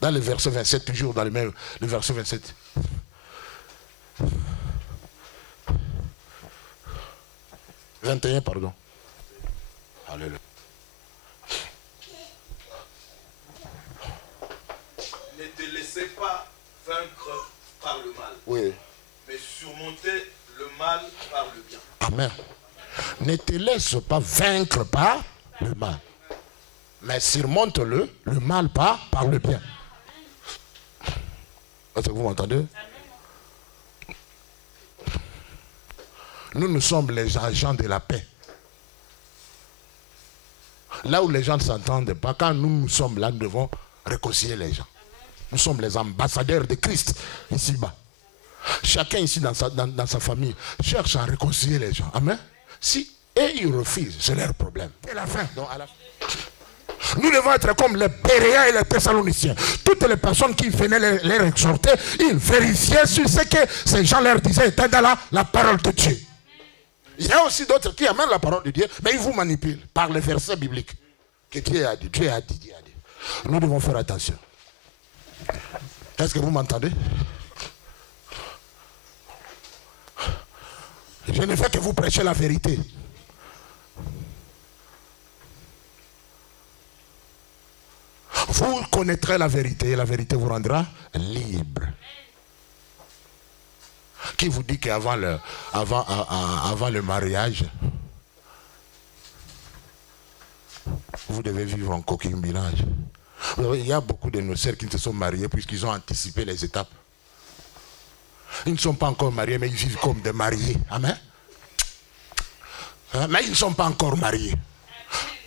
Dans le verset 27, toujours dans le verset 27. « 21, pardon. Alléluia. Ne te laissez pas vaincre par le mal. Oui. Mais surmonter le mal par le bien. Amen. Ne te laisse pas vaincre par le mal. Mais surmonte-le mal par le bien. Est-ce que vous m'entendez? Nous sommes les agents de la paix. Là où les gens ne s'entendent pas, quand nous sommes là, nous devons réconcilier les gens. Nous sommes les ambassadeurs de Christ ici-bas. Chacun ici dans sa famille cherche à réconcilier les gens. Amen. Si eux ils refusent, c'est leur problème. Et la fin. Donc, à la fin. Nous devons être comme les Béréens et les Thessaloniciens. Toutes les personnes qui venaient les exhorter, ils vérifiaient sur ce que ces gens leur disaient était dans la parole de Dieu. Il y a aussi d'autres qui amènent la parole de Dieu, mais ils vous manipulent par les versets bibliques. Que Dieu a dit, Dieu a dit, Dieu a dit. Nous devons faire attention. Est-ce que vous m'entendez? Je ne fais que vous prêcher la vérité. Vous connaîtrez la vérité et la vérité vous rendra libre. Qui vous dit qu'avant le mariage, vous devez vivre en concubinage? Il y a beaucoup de nos sœurs qui se sont mariées puisqu'ils ont anticipé les étapes. Ils ne sont pas encore mariés, mais ils vivent comme des mariés. Amen. Mais ils ne sont pas encore mariés.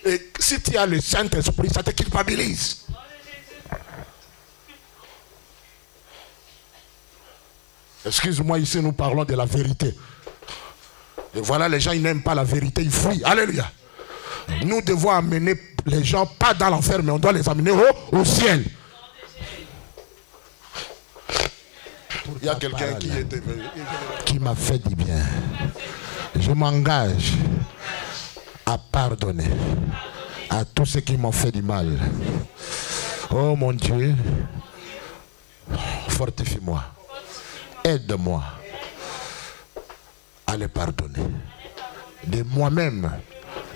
Et si tu as le Saint-Esprit, ça te culpabilise. Excuse-moi, ici nous parlons de la vérité. Et voilà, les gens ils n'aiment pas la vérité, ils fuient. Alléluia. Nous devons amener les gens pas dans l'enfer, mais on doit les amener au ciel. Il y a quelqu'un qui était venu, qui m'a fait du bien. Je m'engage à pardonner à tous ceux qui m'ont fait du mal. Oh mon Dieu, fortifie-moi. Aide-moi à les pardonner. De moi-même,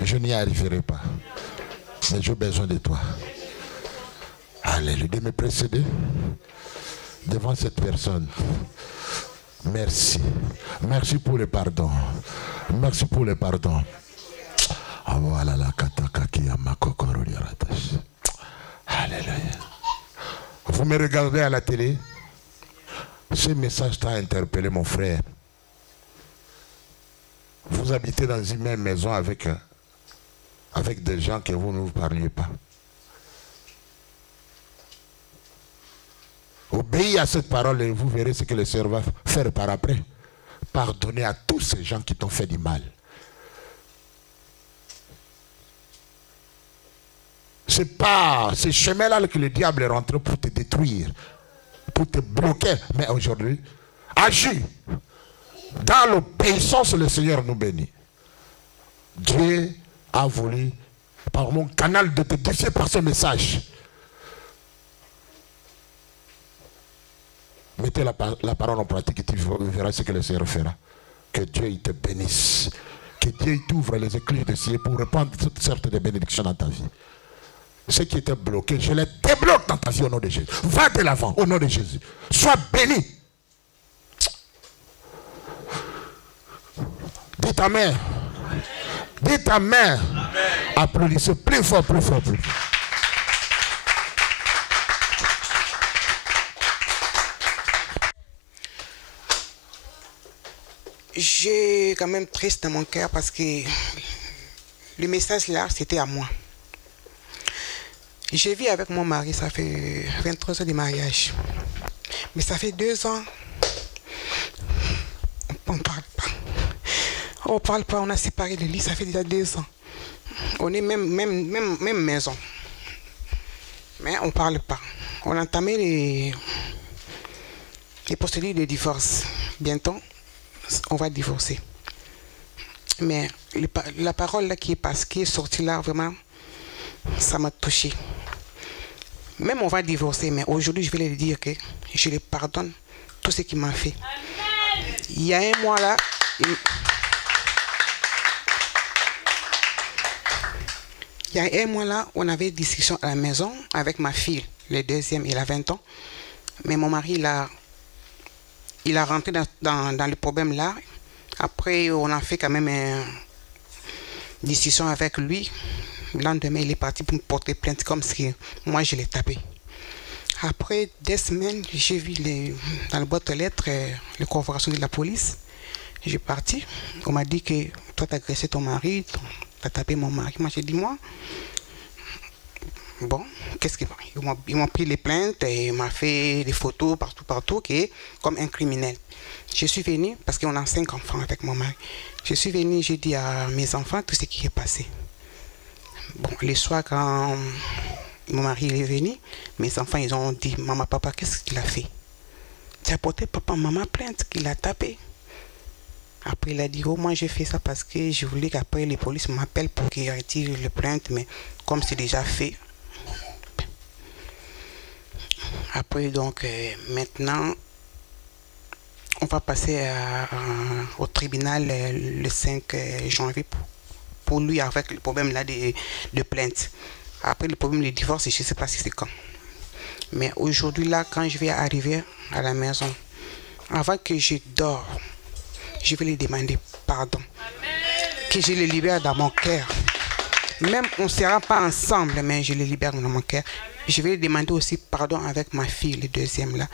je n'y arriverai pas. Mais j'ai besoin de toi. Alléluia. De me précéder devant cette personne. Merci. Merci pour le pardon. Merci pour le pardon. Alléluia. Vous me regardez à la télé. Ce message t'a interpellé, mon frère. Vous habitez dans une même maison avec des gens que vous ne vous parliez pas. Obéissez à cette parole et vous verrez ce que le Seigneur va faire par après. Pardonnez à tous ces gens qui t'ont fait du mal. C'est pas ce chemin-là que le diable est rentré pour te détruire, pour te bloquer. Mais aujourd'hui, agis. Dans l'obéissance, le Seigneur nous bénit. Dieu a voulu, par mon canal, de te défier par ce message. Mettez la parole en pratique et tu verras ce que le Seigneur fera. Que Dieu il te bénisse. Que Dieu t'ouvre les écluses de ciel pour répandre toutes sortes de bénédictions dans ta vie. Ce qui était bloqué, je les débloque dans ta vie au nom de Jésus. Va de l'avant au nom de Jésus. Sois béni. Dites Amen. Dites Amen. Applaudissez plus fort, plus fort, plus fort. J'ai quand même triste dans mon cœur parce que le message là, c'était à moi. J'ai vécu avec mon mari, ça fait 23 ans de mariage. Mais ça fait 2 ans, on ne parle pas. On ne parle pas, on a séparé le lit, ça fait déjà 2 ans. On est même maison. Mais on ne parle pas. On a entamé les procédures de divorce. Bientôt, on va divorcer. Mais la parole là qui est sortie là, vraiment, ça m'a touché. Même on va divorcer, mais aujourd'hui, je vais lui dire que je lui pardonne tout ce qu'il m'a fait. Amen. Il y a un mois là, on avait une discussion à la maison avec ma fille, le deuxième, il a 20 ans. Mais mon mari, il a rentré dans le problème là. Après, on a fait quand même une discussion avec lui. Le lendemain, il est parti pour me porter plainte comme si moi, je l'ai tapé. Après 2 semaines, j'ai vu dans la boîte aux lettres la convocation de la police. J'ai parti. On m'a dit que toi, tu as agressé ton mari, tu as tapé mon mari. Moi, j'ai dit, moi, bon, qu'est-ce qu'ils font? Ils m'ont pris les plaintes et ils m'ont fait des photos partout, comme un criminel. Je suis venue, parce qu'on a 5 enfants avec mon mari. Je suis venue, j'ai dit à mes enfants tout ce qui est passé. Bon, le soir, quand mon mari est venu, mes enfants, ils ont dit, maman, papa, qu'est-ce qu'il a fait? Tu as porté papa, maman plainte qu'il a tapé. Après, il a dit, oh, moi, j'ai fait ça parce que je voulais qu'après, les polices m'appellent pour qu'ils retirent les plaintes, mais comme c'est déjà fait. Après, donc, maintenant, on va passer au tribunal le 5 janvier pour lui avec le problème là de plainte. Après le problème de divorce, je ne sais pas si c'est quand. Mais aujourd'hui là, quand je vais arriver à la maison, avant que je dors, je vais lui demander pardon. Amen. Que je le libère dans mon cœur. Même on ne sera pas ensemble, mais je le libère dans mon cœur. Je vais lui demander aussi pardon avec ma fille, le deuxième là.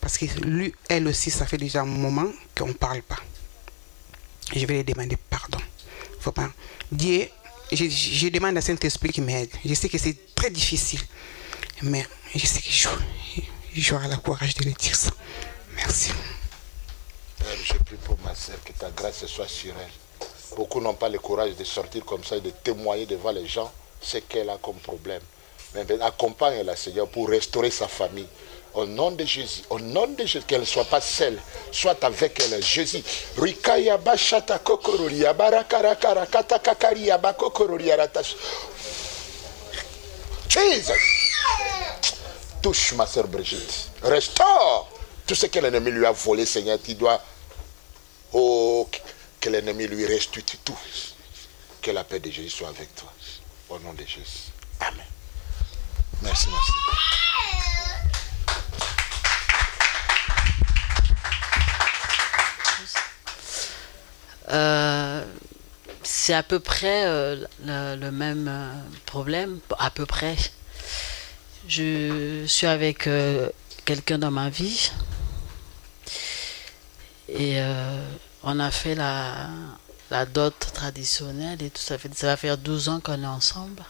Parce que lui, elle aussi, ça fait déjà un moment qu'on ne parle pas. Je vais lui demander pardon. Faut pas. Dieu, je demande à Saint-Esprit qui m'aide. Je sais que c'est très difficile, mais je sais que j'aurai le courage de le dire ça. Merci. Père, je prie pour ma sœur, que ta grâce soit sur elle. Beaucoup n'ont pas le courage de sortir comme ça et de témoigner devant les gens ce qu'elle a comme problème. Mais accompagne-la, Seigneur, pour restaurer sa famille. Au nom de Jésus, qu'elle ne soit pas seule, soit avec elle, Jésus. Jesus. Touche ma sœur Brigitte. Restaure tout ce que l'ennemi lui a volé, Seigneur. Tu dois, oh, que l'ennemi lui restitue tout. Que la paix de Jésus soit avec toi. Au nom de Jésus. Amen. Merci, ma sœur. C'est à peu près le même problème, à peu près. Je suis avec quelqu'un dans ma vie et on a fait la dot traditionnelle et tout ça. Ça va faire 12 ans qu'on est ensemble.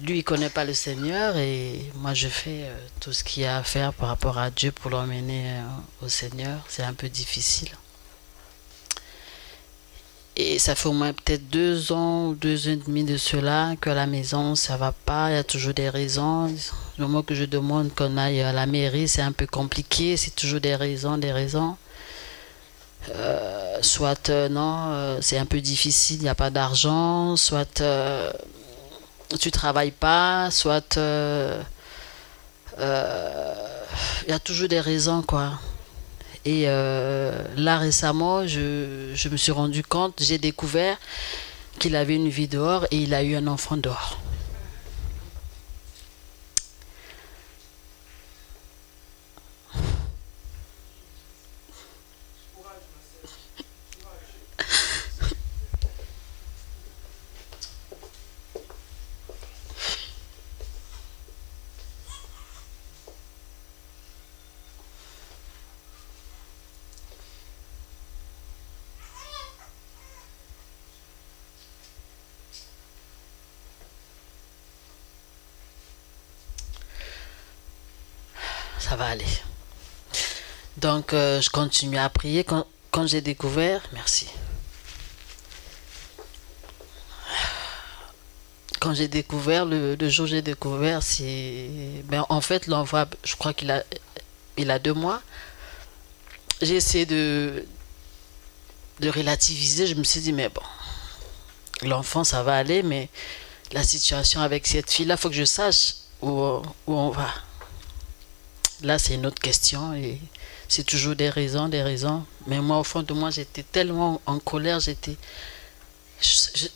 Lui, il ne connaît pas le Seigneur et moi, je fais tout ce qu'il y a à faire par rapport à Dieu pour l'emmener au Seigneur. C'est un peu difficile. Et ça fait au moins peut-être 2 ans ou 2 ans et demi de cela que à la maison, ça ne va pas. Il y a toujours des raisons. Le moment que je demande qu'on aille à la mairie, c'est un peu compliqué. C'est toujours des raisons, soit non, c'est un peu difficile, il n'y a pas d'argent. Soit tu ne travailles pas. Soit il y a toujours des raisons, quoi. Et là, récemment, je me suis rendu compte, j'ai découvert qu'il avait une vie dehors et il a eu un enfant dehors. ça va aller. Donc, je continue à prier. Quand j'ai découvert, merci. Quand j'ai découvert, le jour où j'ai découvert, c'est... Ben, en fait, l'envoi, je crois qu'il a 2 mois. J'ai essayé de relativiser. Je me suis dit, mais bon, l'enfant, ça va aller, mais la situation avec cette fille-là, il faut que je sache où on va. Là, c'est une autre question et c'est toujours des raisons. Mais moi, au fond de moi, j'étais tellement en colère, je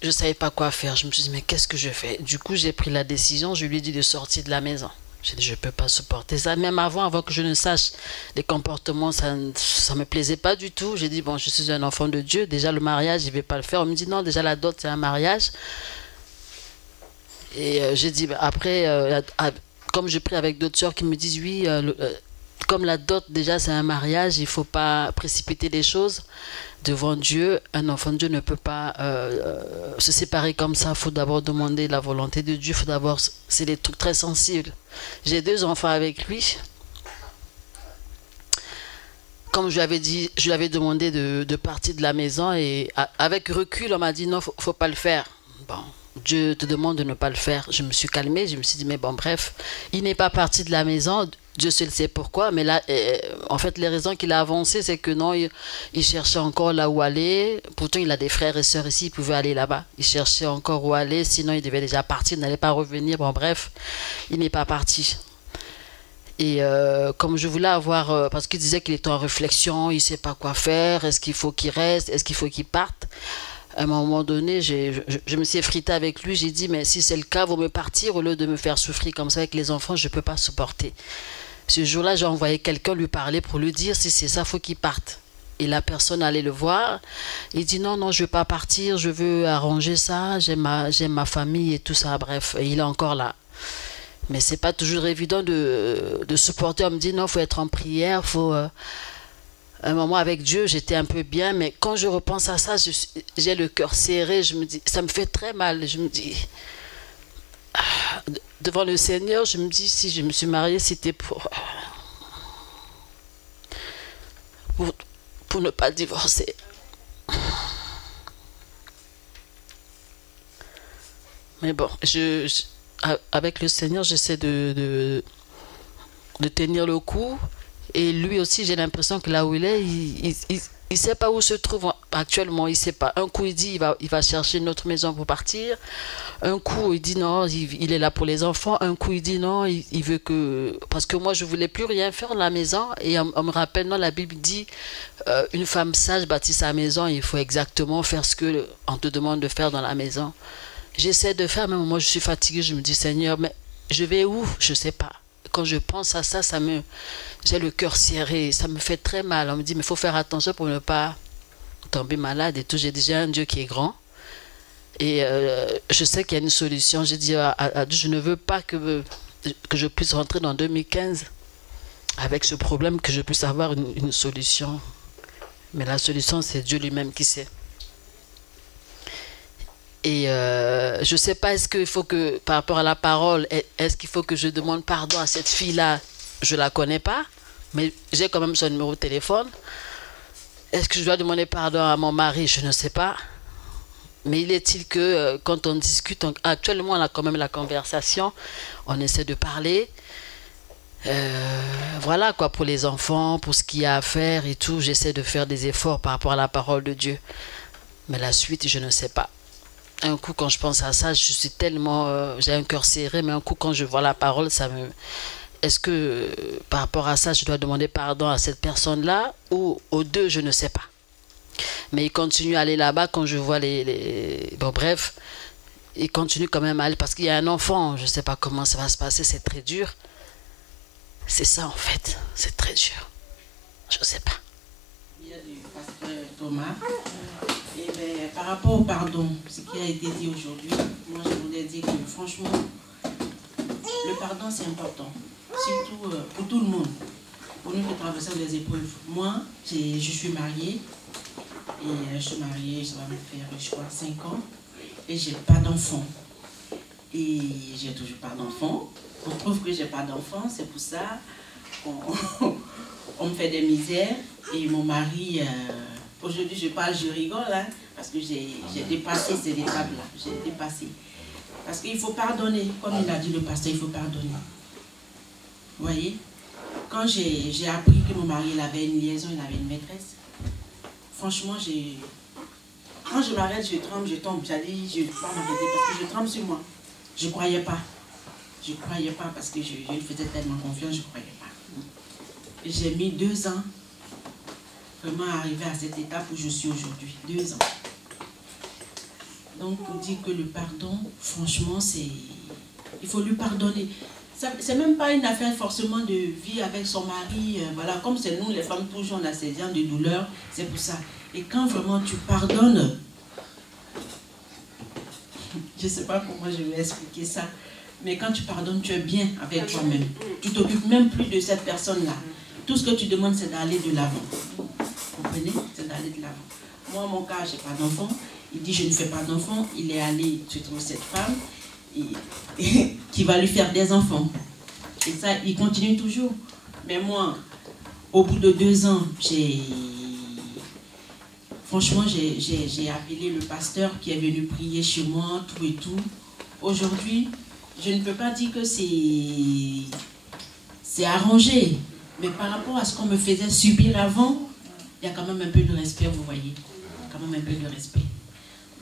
ne savais pas quoi faire. Je me suis dit, mais qu'est-ce que je fais? Du coup, j'ai pris la décision, je lui ai dit de sortir de la maison. J'ai dit, je ne peux pas supporter ça. Même avant que je ne sache les comportements, ça ne me plaisait pas du tout. J'ai dit, bon, je suis un enfant de Dieu. Déjà, le mariage, je ne vais pas le faire. On me dit, non, déjà, la dot, c'est un mariage. Et j'ai dit, après, comme je prie avec d'autres sœurs qui me disent, oui, comme la dot, déjà, c'est un mariage, il ne faut pas précipiter les choses. Devant Dieu, un enfant de Dieu ne peut pas se séparer comme ça. Il faut d'abord demander la volonté de Dieu. C'est des trucs très sensibles. J'ai 2 enfants avec lui. Comme je lui avais dit, je lui avais demandé de partir de la maison et avec recul, on m'a dit non, faut pas le faire. Bon, Dieu te demande de ne pas le faire. Je me suis calmée, je me suis dit mais bon bref, il n'est pas parti de la maison. Dieu seul sait pourquoi, mais là, en fait, les raisons qu'il a avancées, c'est que non, il cherchait encore là où aller. Pourtant, il a des frères et sœurs ici, il pouvait aller là-bas. Il cherchait encore où aller, sinon il devait déjà partir, il n'allait pas revenir. Bon, bref, il n'est pas parti. Et comme je voulais avoir, parce qu'il disait qu'il était en réflexion, il ne sait pas quoi faire, est-ce qu'il faut qu'il reste, est-ce qu'il faut qu'il parte? À un moment donné, je me suis effritée avec lui, j'ai dit, mais si c'est le cas, vaut mieux partir au lieu de me faire souffrir comme ça avec les enfants, je ne peux pas supporter. Ce jour-là, j'ai envoyé quelqu'un lui parler pour lui dire, si c'est ça, il faut qu'il parte. Et la personne allait le voir, il dit, non, non, je ne veux pas partir, je veux arranger ça, j'aime ma famille et tout ça, bref, et il est encore là. Mais ce n'est pas toujours évident de supporter, on me dit, non, il faut être en prière, il faut... un moment avec Dieu, j'étais un peu bien, mais quand je repense à ça, j'ai le cœur serré, je me dis, ça me fait très mal, je me dis, devant le Seigneur, je me dis, si je me suis mariée, c'était pour ne pas divorcer. Mais bon, avec le Seigneur, j'essaie de tenir le coup. Et lui aussi, j'ai l'impression que là où il est, il ne sait pas où se trouve actuellement. Il ne sait pas. Un coup, il dit il va chercher une autre maison pour partir. Un coup, il dit non, il est là pour les enfants. Un coup, il dit non, il veut que... Parce que moi, je ne voulais plus rien faire dans la maison. Et on me rappelle, non, la Bible dit une femme sage bâtit sa maison. Il faut exactement faire ce qu'on te demande de faire dans la maison. J'essaie de faire, mais moi, je suis fatiguée. Je me dis, Seigneur, mais je vais où? Je ne sais pas. Quand je pense à ça, j'ai le cœur serré, ça me fait très mal. On me dit, mais il faut faire attention pour ne pas tomber malade et tout. J'ai déjà un Dieu qui est grand. Et je sais qu'il y a une solution. J'ai dit à Dieu, je ne veux pas que je puisse rentrer dans 2015 avec ce problème, que je puisse avoir une solution. Mais la solution, c'est Dieu lui-même qui sait. Et je ne sais pas, est-ce qu'il faut que, par rapport à la parole, est-ce qu'il faut que je demande pardon à cette fille-là? Je ne la connais pas, mais j'ai quand même son numéro de téléphone. Est-ce que je dois demander pardon à mon mari? Je ne sais pas. Mais il est-il que quand on discute, actuellement on a quand même la conversation, on essaie de parler. Voilà quoi, pour les enfants, pour ce qu'il y a à faire et tout, j'essaie de faire des efforts par rapport à la parole de Dieu. Mais la suite, je ne sais pas. Un coup, quand je pense à ça, je suis tellement... j'ai un cœur serré, mais un coup, quand je vois la parole, ça me... Est-ce que, par rapport à ça, je dois demander pardon à cette personne-là ou aux deux, je ne sais pas. Mais il continue à aller là-bas quand je vois Bon, bref, il continue quand même à aller parce qu'il y a un enfant. Je ne sais pas comment ça va se passer, c'est très dur. C'est ça, en fait. C'est très dur. Je ne sais pas. Il y a du pasteur Thomas. Et bien, par rapport au pardon, ce qui a été dit aujourd'hui, moi, je voulais dire que, franchement, le pardon, c'est important. Surtout pour tout le monde, pour nous qui traversons des épreuves. Moi, je suis mariée, et je suis mariée, ça va me faire, je crois, 5 ans, et j'ai pas d'enfant. Et j'ai toujours pas d'enfant. On trouve que j'ai pas d'enfant, c'est pour ça, on me fait des misères. Et mon mari, aujourd'hui je parle, je rigole, hein, parce que j'ai dépassé ces étapes-là. J'ai dépassé. Parce qu'il faut pardonner. Comme il a dit le pasteur, il faut pardonner. Vous voyez? Quand j'ai appris que mon mari il avait une liaison, il avait une maîtresse, franchement, quand je m'arrête, je tremble, je tombe. J'ai dit, je ne peux pas m'arrêter parce que je tremble sur moi. Je ne croyais pas. Je ne croyais pas parce que je lui faisais tellement confiance, je ne croyais pas. J'ai mis 2 ans vraiment à arriver à cette étape où je suis aujourd'hui. 2 ans. Donc, pour dire que le pardon, franchement, il faut lui pardonner. C'est même pas une affaire forcément de vie avec son mari. Voilà, comme c'est nous, les femmes, toujours on a ces gens de douleur, c'est pour ça. Et quand vraiment tu pardonnes, je ne sais pas comment je vais expliquer ça, mais quand tu pardonnes, tu es bien avec toi-même. Tu t'occupes même plus de cette personne-là. Tout ce que tu demandes, c'est d'aller de l'avant. Vous comprenez? C'est d'aller de l'avant. Moi, en mon cas, je n'ai pas d'enfant. Il dit, je ne fais pas d'enfant. Il est allé se trouver cette femme qui va lui faire des enfants. Et ça, il continue toujours. Mais moi, au bout de 2 ans, franchement, j'ai appelé le pasteur qui est venu prier chez moi, tout et tout. Aujourd'hui, je ne peux pas dire que c'est arrangé. Mais par rapport à ce qu'on me faisait subir avant, il y a quand même un peu de respect, vous voyez. Quand même un peu de respect.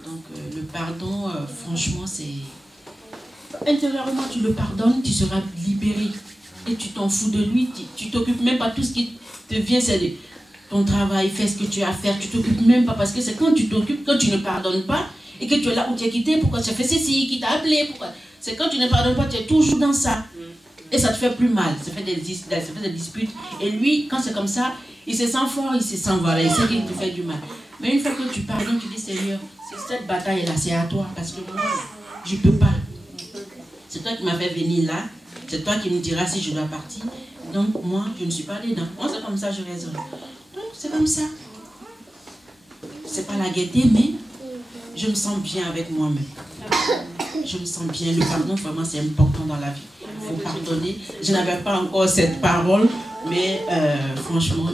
Donc, le pardon, franchement, c'est... Intérieurement, tu le pardonnes, tu seras libéré. Et tu t'en fous de lui, tu t'occupes même pas. Tout ce qui te vient, c'est ton travail, fais ce que tu as à faire. Tu t'occupes même pas parce que c'est quand tu t'occupes, quand tu ne pardonnes pas et que tu es là où tu es quitté, pourquoi tu as fait ceci, qui t'a appelé, pourquoi... C'est quand tu ne pardonnes pas, tu es toujours dans ça. Et ça te fait plus mal, ça fait des disputes. Et lui, quand c'est comme ça, il se sent fort, il se sent, voilà, il sait qu'il te fait du mal. Mais une fois que tu pardonnes, tu dis, Seigneur, cette bataille-là, c'est à toi, parce que moi, je ne peux pas. C'est toi qui m'as fait venir là, c'est toi qui me diras si je dois partir. Donc, moi, je ne suis pas dedans. Moi, c'est comme ça, je raisonne. Donc, c'est comme ça. C'est pas la gaieté, mais je me sens bien avec moi-même. Je me sens bien. Le pardon, vraiment, c'est important dans la vie. Il faut pardonner. Je n'avais pas encore cette parole, mais franchement,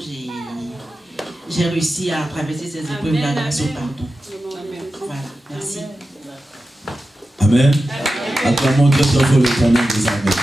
j'ai réussi à traverser ces épreuves-là grâce au pardon. Voilà, merci. Amen. Acclamons très fort l'Éternel des armées.